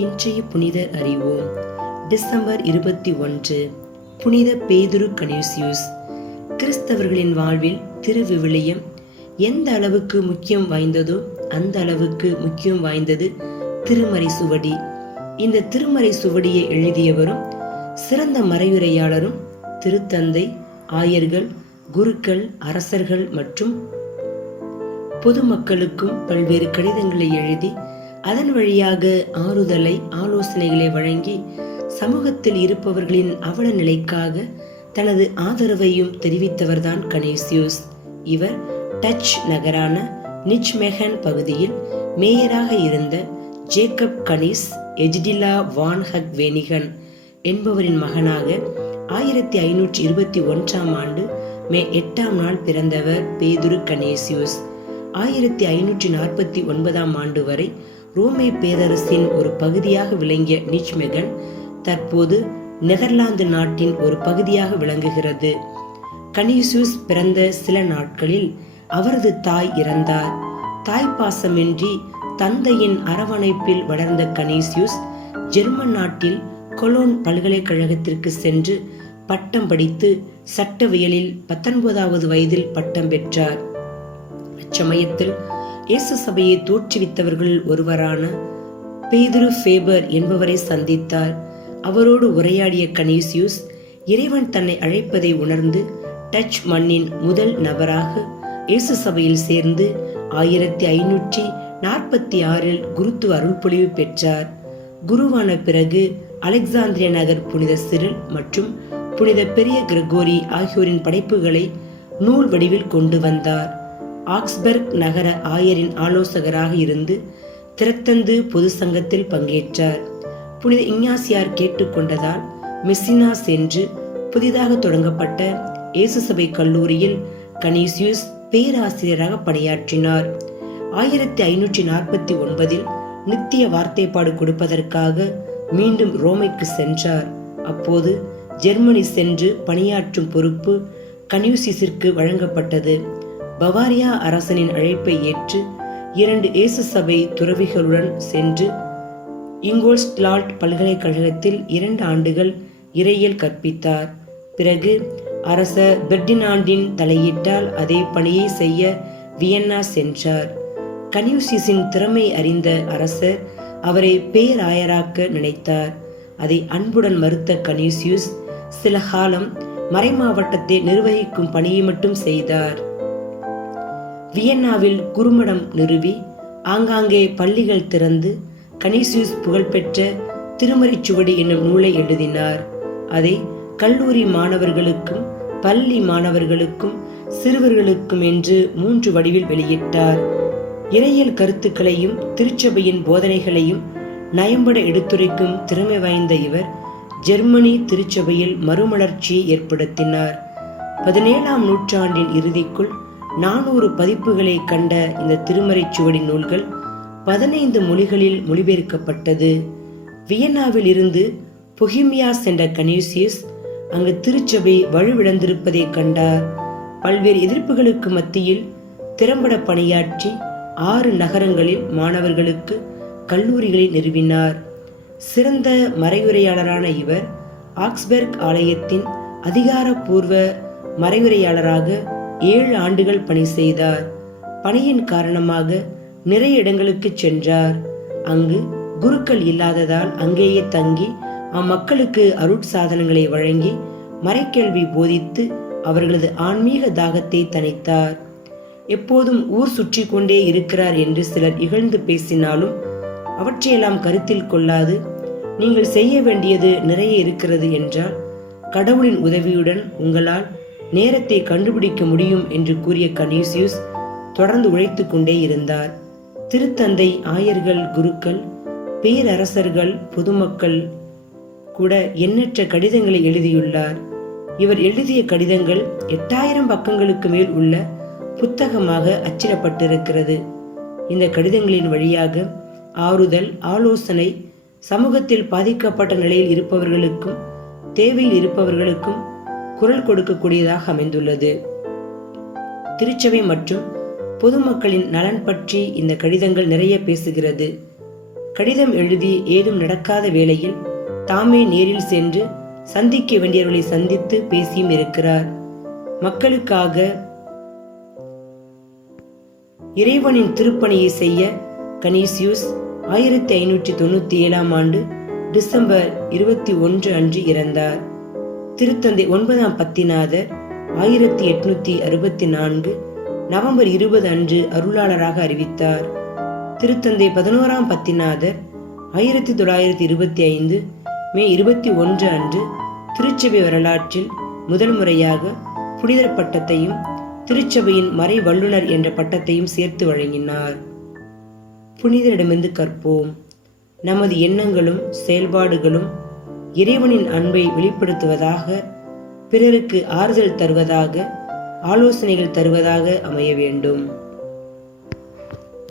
இன்றைய புனிதர் அறிவோம். டிசம்பர் 21. புனித பேதுரு கனீசியுஸ். கிறிஸ்தவர்களின் வாழ்வில் திருவிவிலியம் எந்த அளவுக்கு முக்கியம் வாய்ந்ததோ அந்த அளவுக்கு முக்கியம் வாய்ந்தது திருமறை சுவடி. இந்த திருமறை சுவடியை எழுதியவரும் சிறந்த மறையுரையாளரும் திருத்தந்தை, ஆயர்கள், குருக்கள், அரசர்கள் மற்றும் பொதுமக்களுக்கும் பல்வேறு கடிதங்களை எழுதி அதன் வழியாக ஆறுதலை, ஆலோசனைகளை வழங்கி சமூகத்தில் இருப்பவர்களின் அவல நிலைக்காக தனது ஆதரவையும் தெரிவித்தவர்தான் கனீசியுஸ். இவர் டச் நகரான நிச்மெகன் பகுதியில் மேயராக இருந்த ஜேக்கப் கனீஸ் எஜ்டிலா வான் ஹக் வேனிகன் என்பவரின் மகனாக 1521 ஆண்டு மே 8 பிறந்தவர் பேதுரு கனீசியுஸ். 1549 ஆண்டு வரை ரோமை பேரரசின் ஒரு பகுதியாக விளங்கிய நிச்மெகன் தற்போது நெதர்லாந்து நாட்டின் ஒரு பகுதியாக விளங்குகிறது. கனீசியுஸ் பிறந்த சில நாட்களில் அவரது தாய் இறந்தார். தாய்ப்பாசமின்றி தந்தையின் அரவணைப்பில் வளர்ந்த கனீசியுஸ் ஜெர்மன் நாட்டில் கொலோன் பல்கலைக்கழகத்திற்கு சென்று பட்டம் படித்து சட்டவியலில் 19வது வயதில் பட்டம் பெற்றார். அச்சமயத்தில் இயேசு சபையை தோற்றுவித்தவர்கள் ஒருவரான பேதுரு ஃபேபர் என்பவரை சந்தித்தார். அவரோடு உரையாடிய கனீசியுஸ் இறைவன் தன்னை அழைப்பதை உணர்ந்து டச் மண்ணின் முதல் நபராக இயேசு சபையில் சேர்ந்து 1546 குருத்துவ அருள்பொழிவு பெற்றார். குருவான பிறகு அலெக்சாந்திரிய நகர் புனித சிரில் மற்றும் புனித பெரிய கிரகோரி ஆகியோரின் படைப்புகளை நூல் வடிவில் கொண்டு வந்தார். ஆக்ஸ்பர்க் நகர ஆயரின் ஆலோசகராக இருந்து திறத்தந்து பொது சங்கத்தில் பங்கேற்றார். புனித இஞ்ஞாசியார் கேட்டுக்கொண்டதால் மெஸ்ஸினா சென்று புதிதாக தொடங்கப்பட்ட இயேசு சபை கல்லூரியில் கனீசியுஸ் பேராசிரியராக பணியாற்றினார். 1549 நித்திய வார்த்தைப்பாடு கொடுப்பதற்காக மீண்டும் ரோமைக்கு சென்றார். அப்போது ஜெர்மனி சென்று பணியாற்றும் பொறுப்பு கனீசியுஸிற்கு வழங்கப்பட்டது. பவாரியா அரசனின் அழைப்பை ஏற்று 2 இயேசு சபை துறவிகளுடன் சென்று இங்கோல்ஸ்டாட் பல்கலைக்கழகத்தில் 2 ஆண்டுகள் இறையியல் கற்பித்தார். பிறகு அரசர் பெர்டினாண்டின் தலையீட்டால் அதே பணியை செய்ய வியன்னா சென்றார். கனீசியுஸின் திறமை அறிந்த அரசர் அவரை பேராயராக்க நினைத்தார். அதை அன்புடன் மறுத்த கனீசியுஸ் சில காலம் மறைமாவட்டத்தை நிர்வகிக்கும் பணியை மட்டும் செய்தார். வியன்னாவில் குறுமடம் நிறுவி ஆங்காங்கே பள்ளிகள் திறந்து கனீசியுஸ் புகழ்பெற்ற திருமறைச்சுவடி என்னும் நூலை எழுதினார். அதை கல்லூரி மாணவர்களுக்கும் பள்ளி மாணவர்களுக்கும் சிறுவர்களுக்கும் என்று 3 வடிவில் வெளியிட்டார். இறையியல் கருத்துக்களையும் திருச்சபையின் போதனைகளையும் நயம்பட எடுத்துரைக்கும் திறமை வாய்ந்த இவர் ஜெர்மனி திருச்சபையில் மறுமலர்ச்சியை ஏற்படுத்தினார். 17ஆம் நூற்றாண்டின் இறுதிக்குள் 400 பதிப்புகளை கண்ட இந்த திருமறைச்சுவடி நூல்கள் 15 மொழிகளில் மொழிபெயர்க்கப்பட்டது. வியன்னாவில் இருந்து பொஹிமியா சென்ற கனீசியுஸ் அங்கு திருச்சபை வலுவிழந்திருப்பதை கண்டார். பல்வேறு எதிர்ப்புகளுக்கு மத்தியில் திறம்பட பணியாற்றி 6 நகரங்களில் மாணவர்களுக்கு கல்லூரிகளை நிறுவினார். சிறந்த மறையுரையாளரான இவர் ஆக்ஸ்பர்க் ஆலயத்தின் அதிகாரப்பூர்வ மறையுரையாளராக 7 ஆண்டுகள் பணி செய்தார். பணியின் காரணமாக நிறைய இடங்களுக்கு சென்றார். அங்கு குருக்கள் இல்லாததால் அங்கேயே தங்கி அம்மக்களுக்கு அருட்சாதனங்களை வழங்கி மறைக்கல்வி போதித்து அவர்களது ஆன்மீக தாகத்தை தணித்தார். எப்போதும் ஊர் சுற்றி கொண்டே இருக்கிறார் என்று சிலர் இகழ்ந்து பேசினாலும் அவற்றையெல்லாம் கருத்தில் கொள்ளாது, நீங்கள் செய்ய வேண்டியது நிறைய இருக்கிறது என்றால் கடவுளின் உதவியுடன் உங்களால் நேரத்தை கண்டுபிடிக்க முடியும் என்று கூறிய கனீசியுஸ் தொடர்ந்து உழைத்து கொண்டே இருந்தார். திருத்தந்தை, ஆயர்கள், குருக்கள், பேரரசர்கள், பொதுமக்கள் கூட எண்ணற்ற கடிதங்களை எழுதியுள்ளார். இவர் எழுதிய கடிதங்கள் 8000 பக்கங்களுக்கு மேல் உள்ள புத்தகமாக அச்சிடப்பட்டிருக்கிறது. இந்த கடிதங்களின் வழியாக ஆறுதல், ஆலோசனை, சமூகத்தில் பாதிக்கப்பட்ட நிலையில் இருப்பவர்களுக்கும் தேவையில் இருப்பவர்களுக்கும் குரல் கொடுக்கக்கூடியதாக அமைந்துள்ளது. திருச்சபை மற்றும் பொதுமக்களின் நலன் பற்றி இந்த கடிதங்கள் நிறைய பேசுகிறது. கடிதம் எழுதி ஏதும் நடக்காத வேளையில் தாமே நேரில் சென்று சந்திக்க வேண்டியவர்களை சந்தித்து பேசியும் இருக்கிறார். மக்களுக்காக இறைவனின் திருப்பணியை செய்ய கனீசியுஸ் 1597 ஆண்டு டிசம்பர் 21 அன்று இறந்தார். திருத்தந்தை 9ஆம் பத்திநாதர் 1864 நவம்பர் 20 அன்று அருளாளராக அறிவித்தார். திருத்தந்தை 11ஆம் பத்திநாதர் 1925 மே 21 அன்று திருச்சபை வரலாற்றில் முதல் முறையாக புனிதர் பட்டத்தையும் திருச்சபையின் மறை வல்லுனர் என்ற பட்டத்தையும் சேர்த்து வழங்கினார். புனிதரிடமிருந்து கற்போம். நமது எண்ணங்களும் செயல்பாடுகளும் இறைவனின் அன்பை வெளிப்படுத்துவதாக, பிறருக்கு ஆறுதல் தருவதாக, ஆலோசனைகள் தருவதாக அமைய வேண்டும்.